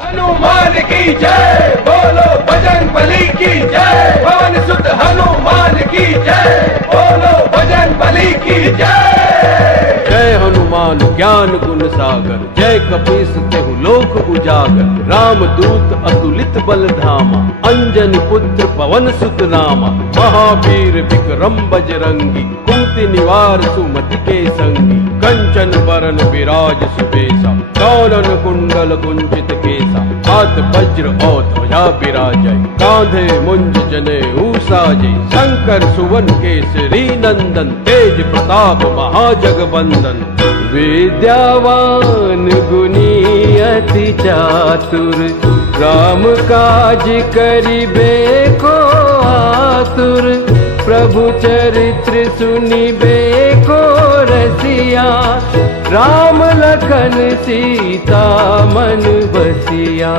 हनुमान की जय, बोलो बजरंग बली की जय, पवन सुत हनुमान की जय, बोलो बजरंग बली की जय। जय हनुमान ज्ञान गुण सागर, जय कपीस तेहु लोक उजागर। राम दूत अतुलित बल धामा, अंजनी पुत्र पवन सुत नामा। महावीर विक्रम बजरंगी, कुमति निवार सुमति के संगी। कंचन बरन विराज सुबेसा, कानन कुंडल कुंचित केसा। हाथ वज्र और ध्वजा विराजै, कांधे मुंज जनेऊ साजै। शंकर सुवन केसरी नंदन, तेज प्रताप महाजगवंदन। विद्यावान गुणी अति चातुर, राम काज करिबे को आतुर। प्रभु चरित्र सुनिबे को रसिया, राम लखन सीता मन बसिया।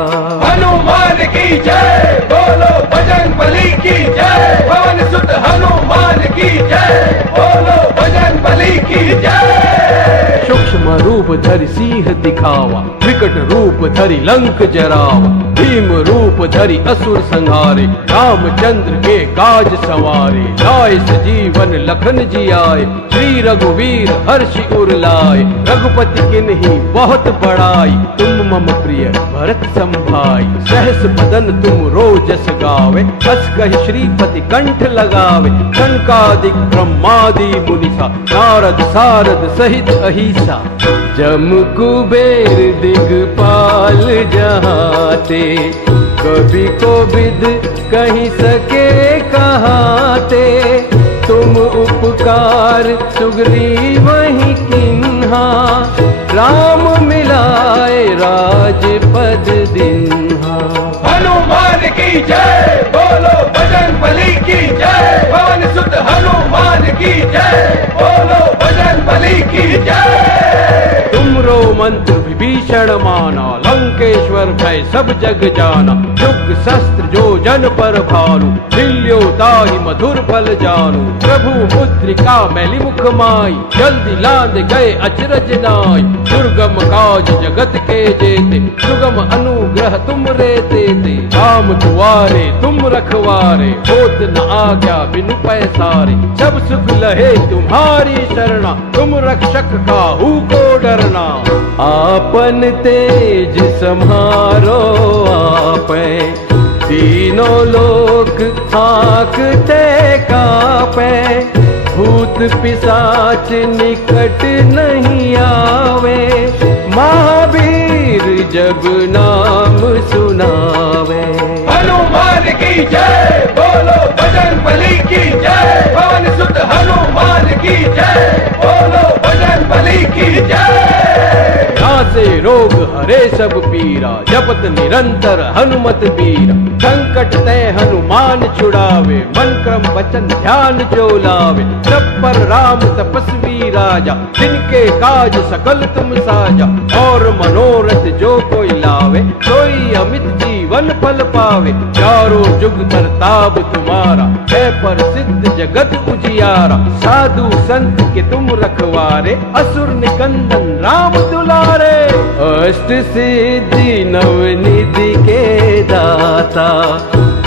हनुमान की जय, बोलो बजरंग बली की जय, पवन सुत हनुमान की जय, बोलो बजरंग बली की जय। सूक्ष्म रूप धरि सिंह दिखावा, विकट रूप धरि लंक जरावा। भीम रूप धरि असुर संहारे, रामचंद्र के काज सवारे। लाए सजीवन लखन जियाए, श्री रघुवीर हर्षि उर लाए। रघुपति किन्हीं बहुत बड़ाई, तुम मम प्रिय भरत संभाई। सहस बदन तुम रोजस गावे, बस कहि श्रीपति कंठ लगावे। सनकादिक ब्रह्मादि मुनीसा, नारद सारद सहित अहिसा। जम कुबेर दिगपाल जहाते, कवि कोविद कहि सके कहाते। तुम उपकार सुग्रीव ही किन्हा, राम मिलाए राजपद दिन्हा। हनुमान की जय, बोलो बजरंग बली की जय, पवन सुत हनुमान की जय, बोलो बजरंग बली की जय। तुमरो मंत्र विभीषण माना, लंकेश्वर भय सब जग जाना। युग शस्त्र जो जन पर भानु, दिल्यो ताहि मधुर फल जानु। प्रभु मुद्रिका मैली मुख माई, जल्दी लांद गए अचरज नाई। दुर्गम काज जगत के जेते, सुगम अनुग्रह तुम रे तेते। राम दुआरे तुम रखवारे, होत न आज्ञा बिनु पैसारे। सब सुख लहे तुम्हारी शरणा, तुम रक्षक काहू को डरना। आपन तेज सम्हारो आपै, तीनों लोक हांकते कापै। भूत पिशाच निकट नहीं आवे, महावीर जब नाम सुनावे। हनुमान की जय, बोलो बजरंग बली की जय, पवन सुत हनुमान की जय, बोलो बजरंग बली की जय। नासे रोग हरे सब पीरा, जपत निरंतर हनुमत बीरा। संकट ते हनुमान छुड़ावे, मन क्रम वचन ध्यान जो लावे। सब पर राम तपस्वी राजा, जिनके काज सकल तुम साजा। और मनोरथ जो कोई लावे, सोई अमित जीवन फल पावे। चारों जुग परताप तुम्हारा, है प्रसिद्ध जगत उजियारा। साधु संत के तुम रखवारे, असुर निकंदन राम दुलारे। अष्ट सिद्धि नवनिधि के दाता,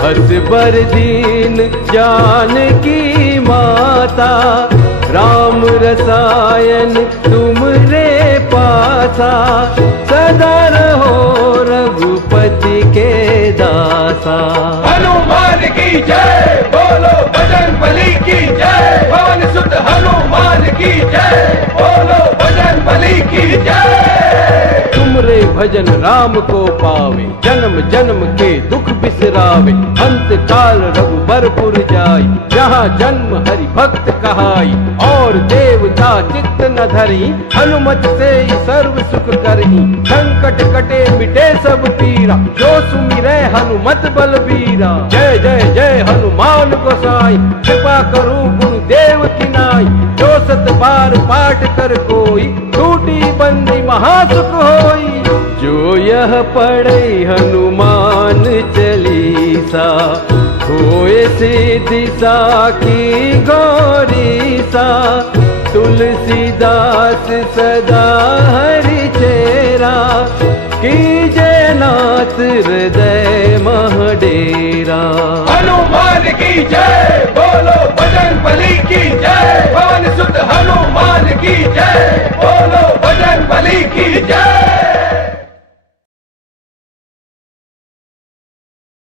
असबर दीन जानकी माता। राम रसायन तुम रे पासा, सदा रहो रघुपति के दासा। हनुमान की जय, बोलो बजरंग बली की जय, पवन सुत हनुमान की जय, बोलो बजरंग बली की जय। तुमरे भजन राम को पावे, जन्म जन्म के दुख बिसरावे। अंत काल रघुबरपुर जाई, जहाँ जन्म हरि भक्त कहाई। और देवता चित्त न धरी, हनुमत से सर्व सुख करही। संकट कटे मिटे सब पीरा, जो सुमिरै हनुमत बलबीरा। जय जय जय हनुमान गोसाई, कृपा करूं गुरुदेव की नाई। जो सत बार पाठ कर कोई, टूटी बंदी महासुख होई। जो यह पढ़े हनुमान चालीसा, होए सिद्धि साखी गौरीसा। तुलसीदास सदा हरि चेरा, कीजे नाथ मात हृदय महडेरा। हनुमान की जय, बोलो बजरंग बली की जय, पवन सुत हनुमान की जय, बोलो बजरंग बली की जय।